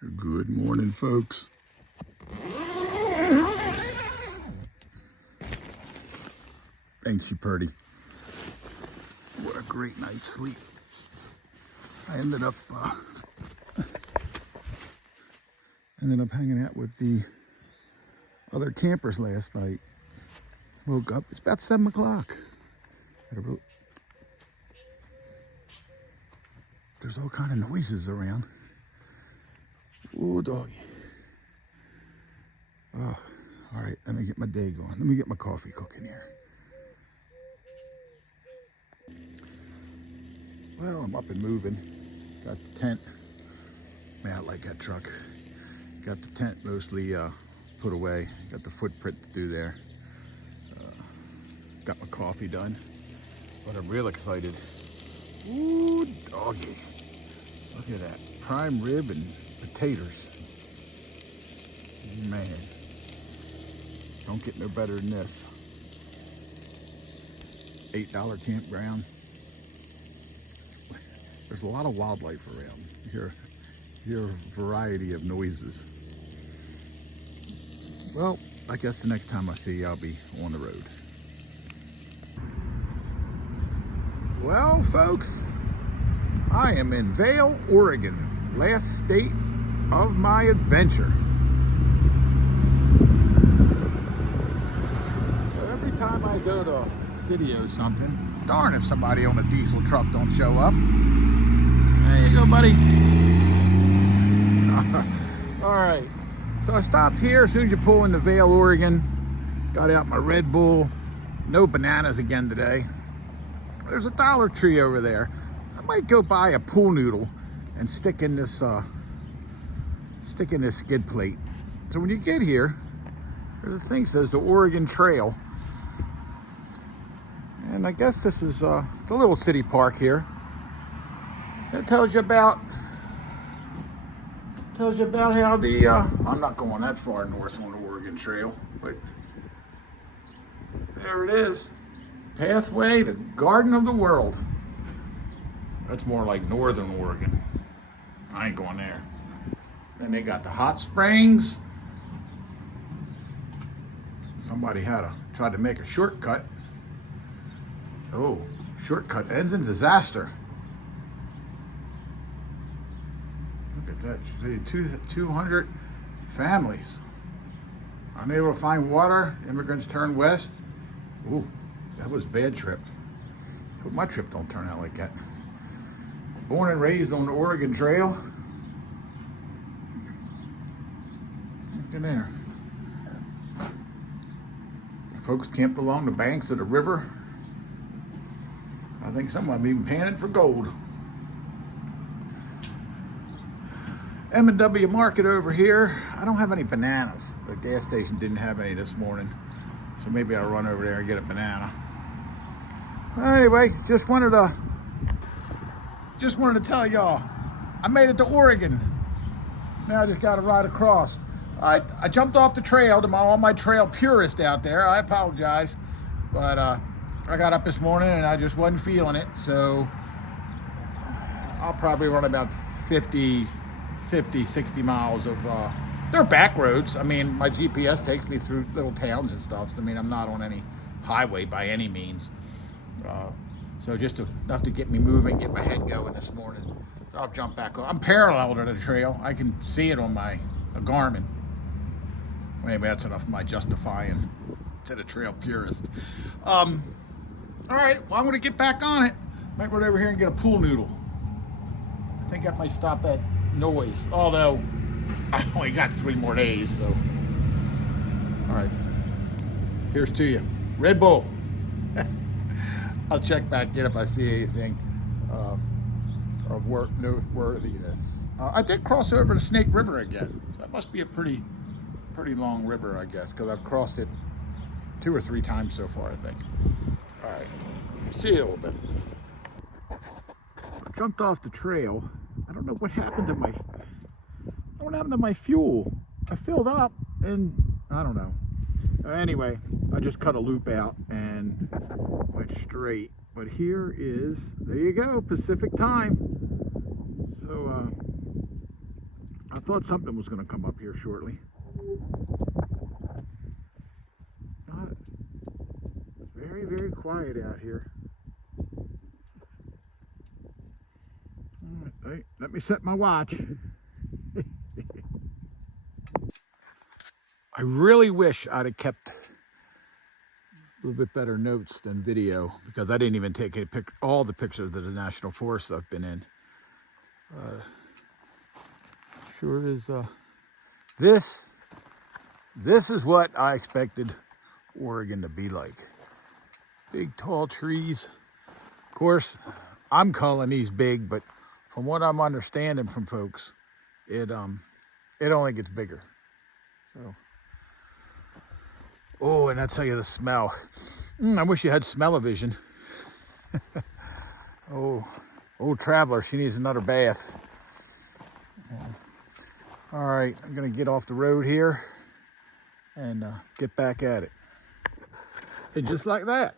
Good morning, folks. Ain't you pretty? What a great night's sleep. I ended up hanging out with the other campers last night. Woke up, it's about 7 o'clock. There's all kind of noises around. Ooh, doggy. Oh, all right, let me get my day going. Let me get my coffee cooking here. Well, I'm up and moving. Got the tent. Man, I like that truck. Got the tent mostly put away. Got the footprint to do there. Got my coffee done. But I'm real excited. Ooh, doggy. Look at that. Prime rib and potatoes. Man. Don't get no better than this. $8 campground. There's a lot of wildlife around. You hear a variety of noises. Well, I guess the next time I see you, I'll be on the road. Well, folks, I am in Vail, Oregon, last state of my adventure. Every time I go to video something, darn if somebody on a diesel truck don't show up. There you go, buddy. All right, so I stopped here as soon as you pull into Vail, Oregon. Got out my Red Bull. No bananas again today. There's a Dollar Tree over there. I might go buy a pool noodle and stick in this skid plate. So when you get here, there's a thing that says the Oregon Trail. And I guess this is the little city park here. It tells you about how the I'm not going that far north on the Oregon Trail, but there it is. Pathway to Garden of the World. That's more like northern Oregon. I ain't going there. Then they got the hot springs. Somebody tried to make a shortcut. Oh, shortcut ends in disaster. Look at that. 200 families unable to find water. Immigrants turn west. Ooh, that was a bad trip. Hope my trip don't turn out like that. Born and raised on the Oregon Trail. Look at there. Folks camped along the banks of the river. I think some of them even panted for gold. M&W Market over here. I don't have any bananas. The gas station didn't have any this morning. So maybe I'll run over there and get a banana. Anyway, just wanted to tell y'all, I made it to Oregon. Now I just got to ride across. I jumped off the trail to all my trail purists out there. I apologize, but I got up this morning and I just wasn't feeling it. So I'll probably run about 50, 60 miles of, they're back roads. I mean, my GPS takes me through little towns and stuff. I mean, I'm not on any highway by any means. So just enough to get me moving, get my head going this morning. So I'll jump back on. I'm parallel to the trail. I can see it on my Garmin. Anyway, that's enough of my justifying to the trail purist. All right, well, I'm gonna get back on it. Might run over here and get a pool noodle. I think I might stop at Noise, although I only got 3 more days, so. All right, here's to you. Red Bull. I'll check back in if I see anything of noteworthiness. I did cross over the Snake River again. That must be a pretty long river, I guess, because I've crossed it 2 or 3 times so far, I think. All right, see you in a little bit. I jumped off the trail. I don't know what happened to my fuel. I filled up and I don't know. Anyway, I just cut a loop out and went straight. But here there you go, Pacific time. So I thought thought something was going to come up here shortly. It's very, very quiet out here. All right, let me set my watch. I really wish I'd have kept a little bit better notes than video, because I didn't even take all the pictures of the national forest I've been in. Sure is. This is what I expected Oregon to be like. Big, tall trees. Of course, I'm calling these big, but from what I'm understanding from folks, it only gets bigger. So, oh, and I tell you the smell. I wish you had smell-o-vision. Oh, old traveler, she needs another bath. All right, I'm gonna get off the road here and get back at it. And just like that,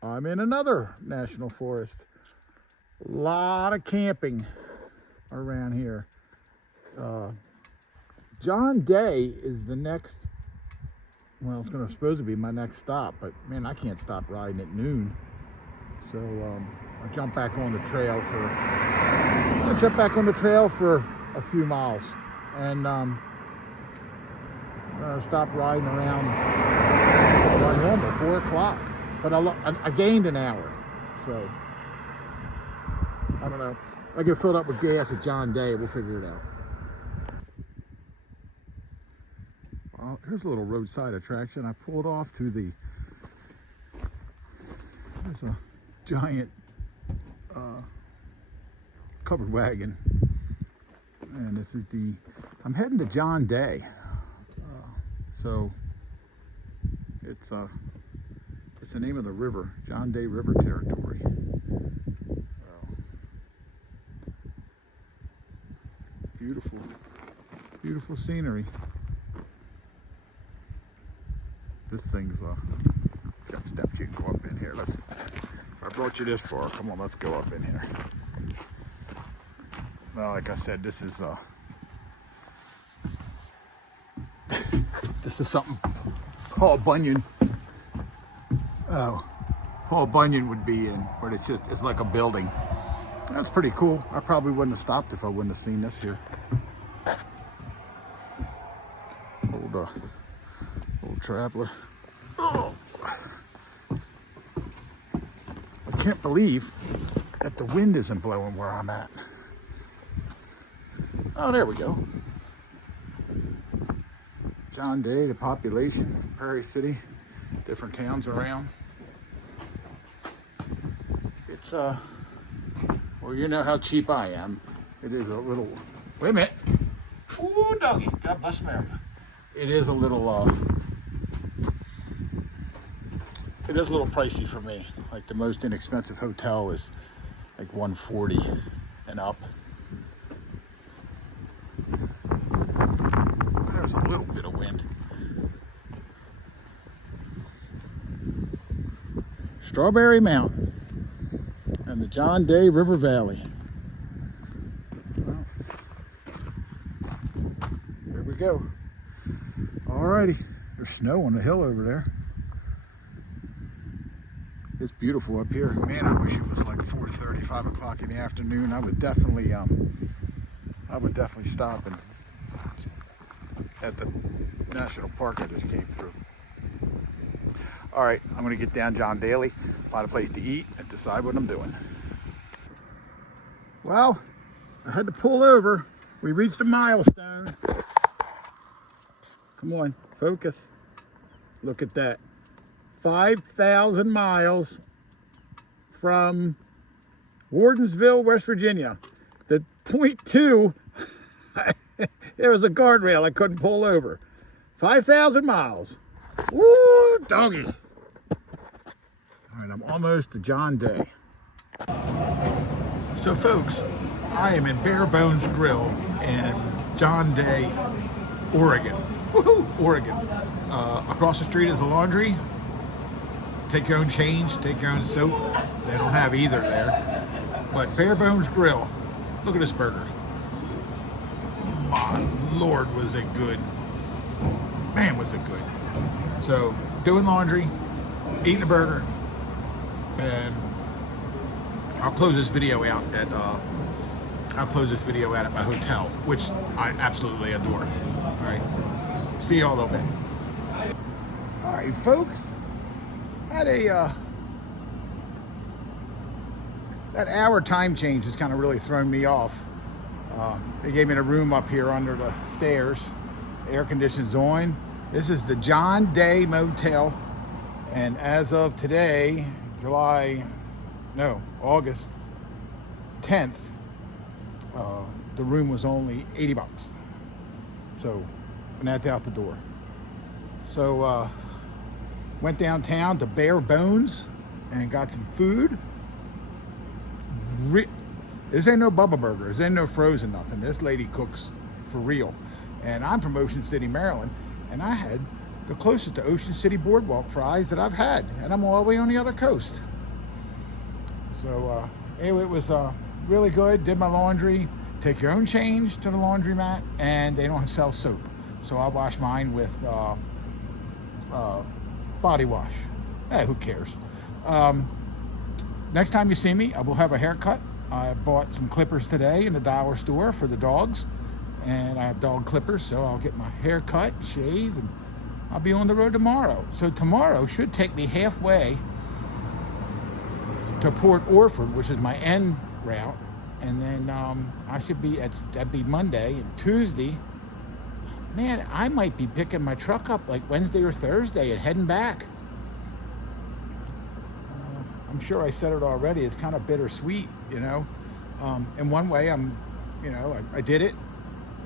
I'm in another national forest. A lot of camping around here. John Day is the next, well, it's supposed to be my next stop, but man, I can't stop riding at noon. So I'll jump back on the trail for a few miles, and I'm gonna stop riding around my normal 4 o'clock. But I gained an hour, so I don't know. I get filled up with gas at John Day. We'll figure it out. Well, here's a little roadside attraction. I pulled off to there's a giant covered wagon, and this is I'm heading to John Day. So it's the name of the river, John Day River Territory. Beautiful, beautiful scenery. This thing's got steps you can go up in here. I brought you this far. Come on, let's go up in here. Well, like I said, this is this is something Paul Bunyan would be in, but it's like a building. That's pretty cool. I probably wouldn't have stopped if I wouldn't have seen this here. Old traveler. Oh. I can't believe that the wind isn't blowing where I'm at. Oh, there we go. John Day, the population, Prairie City, different towns around. It's well, you know how cheap I am. It is a little, wait a minute. Ooh, doggy, God bless America. It is a little pricey for me. Like the most inexpensive hotel is like $140 and up. There's a little bit of wind. Strawberry Mountain and the John Day River Valley. Well, there we go. Alrighty, there's snow on the hill over there. It's beautiful up here. Man, I wish it was like 4:30, 5 o'clock in the afternoon. I would definitely stop and at the national park I just came through. All right, I'm gonna get down John Daly, find a place to eat, and decide what I'm doing. Well, I had to pull over. We reached a milestone. Come on, focus. Look at that. 5,000 miles from Wardensville, West Virginia. The point 2, there was a guardrail I couldn't pull over. 5,000 miles. Woo, doggy. All right, I'm almost to John Day. So folks, I am in Bare Bones Grill in John Day, Oregon. Woohoo, Oregon. Across the street is a laundry. Take your own change, take your own soap. They don't have either there. But Bare Bones Grill, look at this burger. Come on. Lord, was it good. Man, was it good. So, doing laundry, eating a burger, and I'll close this video out at my hotel, which I absolutely adore. All right, see you all a little bit. All right, folks, had that hour time change has kind of really thrown me off. They gave me a room up here under the stairs. Air conditioning's on. This is the John Day Motel, and as of today, August 10th, the room was only $80. So, and that's out the door. So, went downtown to Bare Bones and got some food. This ain't no Bubba Burger. This ain't no frozen nothing. This lady cooks for real. And I'm from Ocean City, Maryland, and I had the closest to Ocean City Boardwalk fries that I've had, and I'm all the way on the other coast. So anyway, it was really good. Did my laundry. Take your own change to the laundromat, and they don't sell soap, so I wash mine with body wash. Who cares? Next time you see me, I will have a haircut. I bought some clippers today in the dollar store for the dogs, and I have dog clippers, so I'll get my hair cut, shave, and I'll be on the road tomorrow. So tomorrow should take me halfway to Port Orford, which is my end route, and then I should be that'd be Monday, and Tuesday, man, I might be picking my truck up like Wednesday or Thursday and heading back. I'm sure I said it already. It's kind of bittersweet, you know. In one way, I did it.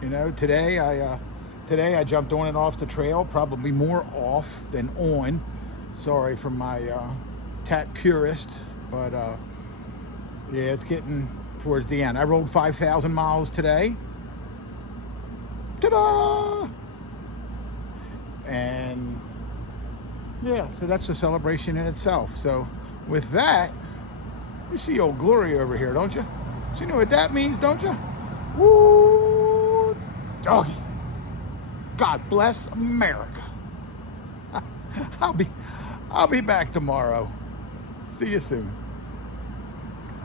You know, today I jumped on and off the trail, probably more off than on. Sorry for my tat purist, but yeah, it's getting towards the end. I rolled 5,000 miles today. Ta-da! And yeah, so that's a celebration in itself. So with that, you see old Glory over here, don't you? You know what that means, don't you? Woo, doggy. God bless America. I'll be back tomorrow. See you soon.